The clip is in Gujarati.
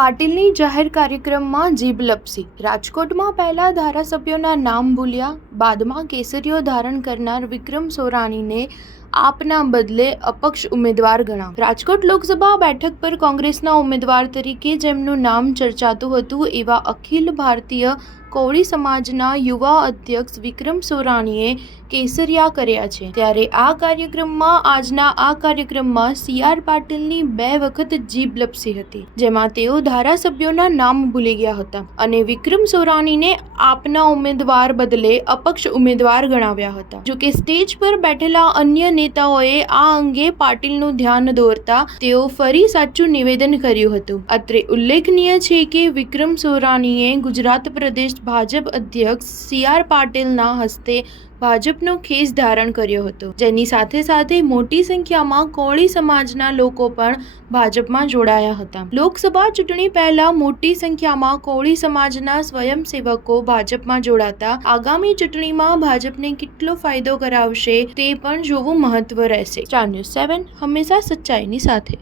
પાટીલની જાહેર કાર્યક્રમમાં જીભ લપસી. રાજકોટમાં પહેલા ધારાસભ્યોના નામ ભૂલ્યા, બાદમાં કેસરીઓ ધારણ કરનાર વિક્રમ સોરાણીને આપના બદલે અપક્ષ ઉમેદવાર ગણાવ. રાજકોટ લોકસભા બેઠક પર કોંગ્રેસના ઉમેદવાર તરીકે જેમનું નામ ચર્ચાતું હતું એવા અખિલ ભારતીય કોળી સમાજના યુવા અધ્યક્ષ વિક્રમ સોરાણીએ કેસરિયા કર્યા છે. ત્યારે આજના આ કાર્યક્રમમાં CR પાટીલની 2 વખત જીભ લપસી હતી, જેમાં તેઓ ધારાસભ્યોના નામ ભૂલી ગયા હતા અને વિક્રમ સોરાણીને આપના ઉમેદવાર બદલે અપક્ષ ઉમેદવાર ગણાવ્યા હતા. જોકે સ્ટેજ પર બેઠેલા અન્ય નેતાઓએ આ અંગે પાટીલનું ધ્યાન દોરતા તેઓ ફરી સાચું નિવેદન કર્યું હતું. અત્રે ઉલ્લેખનીય છે કે વિક્રમ સોરાણીએ ગુજરાત પ્રદેશ ભાજપ અધ્યક્ષ CR પાટીલના હસ્તે ભાજપનો ખેસ ધારણ કર્યો હતો, જેની સાથે સાથે મોટી સંખ્યામાં કોળી સમાજના લોકો પણ ભાજપમાં જોડાયા હતા. લોકસભા ચૂંટણી પહેલા મોટી સંખ્યામાં કોળી સમાજના સ્વયંસેવકો ભાજપમાં જોડાતા આગામી ચૂંટણીમાં ભાજપને કેટલો ફાયદો કરાવશે તે પણ જોવું મહત્વ રહેશે. સ્ટાર ન્યૂઝ 7 હંમેશા સચ્ચાઈની સાથે.